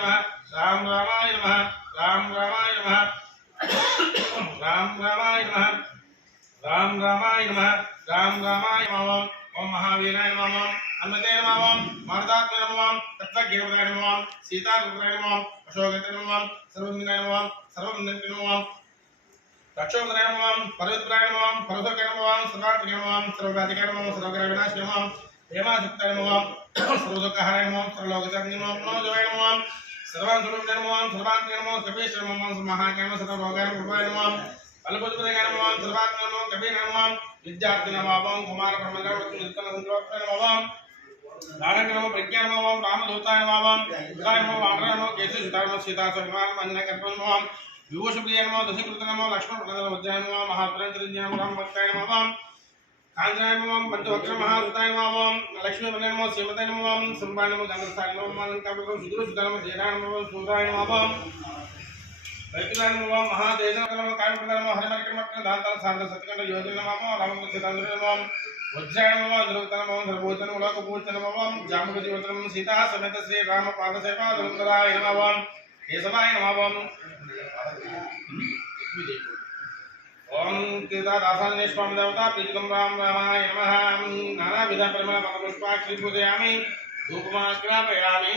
नमः। राम रामाय नमः। राम रामाय नमः। राम रामाय नमः। राम रामाय नमः। राम रामाय नमः। ओम महावीराय नमः। हनुमते नमः। मार्दात्मे नमः। तत्त्वज्ञानवदाय नमः। सीतारूपाय नमः। अशोकते नमः। सर्वमिनाय नमः। सर्वमिनते नमः। रक्षोग्रय नमः। पर्वतप्राय नमः। पर्वतोग्रय नमः। सर्वात्मके नमः। सर्वगाधिकाय नमः। सर्वग्रह विनाश नमः। प्रेमासुक्ताय नमः। सर्वदुःखहाराय नमः। सर्वलोकचारिणे नमः। नमो जवाय नमः। सर्वान् सर्वं निर्मवान् सर्वान् निर्मो कपि श्रमवान् महाकर्म सर्वभोगान् कृपा निर्मवान् फलपुष्पदे निर्मवान् सर्वान् निर्मो कपि निर्मवान् विद्यार्थि नमावां कुमार ब्रह्मगर्भ निर्तन संतोष नमावां नारायणो प्रज्ञानमो रामदूताय मावाम विदायमो वानरनो केशु सुतारमो सीता समान मन्न कर्पणमो युवशुभियनमो दशकृतनमो కాంజనాయ నమం పంచవక్రమహారతాయ నమం లక్ష్మీపతి నమో శ్రీమతి నమం శుంభాయ నమో ధనస్థాయ నమం కమలం సుదురు సుధనమ జయనాయ నమం సూర్యాయ నమం వైకులాయ నమం మహాదేవ నమం కాయపద నమం హరిమరికమక్ర దాంతాల సాంద సత్కండ యోజన నమం రామకృష్ణ సిద్ధాంత నమం వజ్రాయ నమం ధ్రువత నమం ధ్రువోచన లోక పూజన నమం జామగతి వత్రం సీతా సమేత శ్రీ రామ పాద సేవా ధృంగరాయ నమం కేశవాయ నమం ఓం తీర్థదాసాన్య స్వామి దేవత ప్రీతికం రామ రామాయ నమః నానావిధ పరిమళ పదపుష్పాక్షి పూజయామి ధూపమాగ్రాపయామి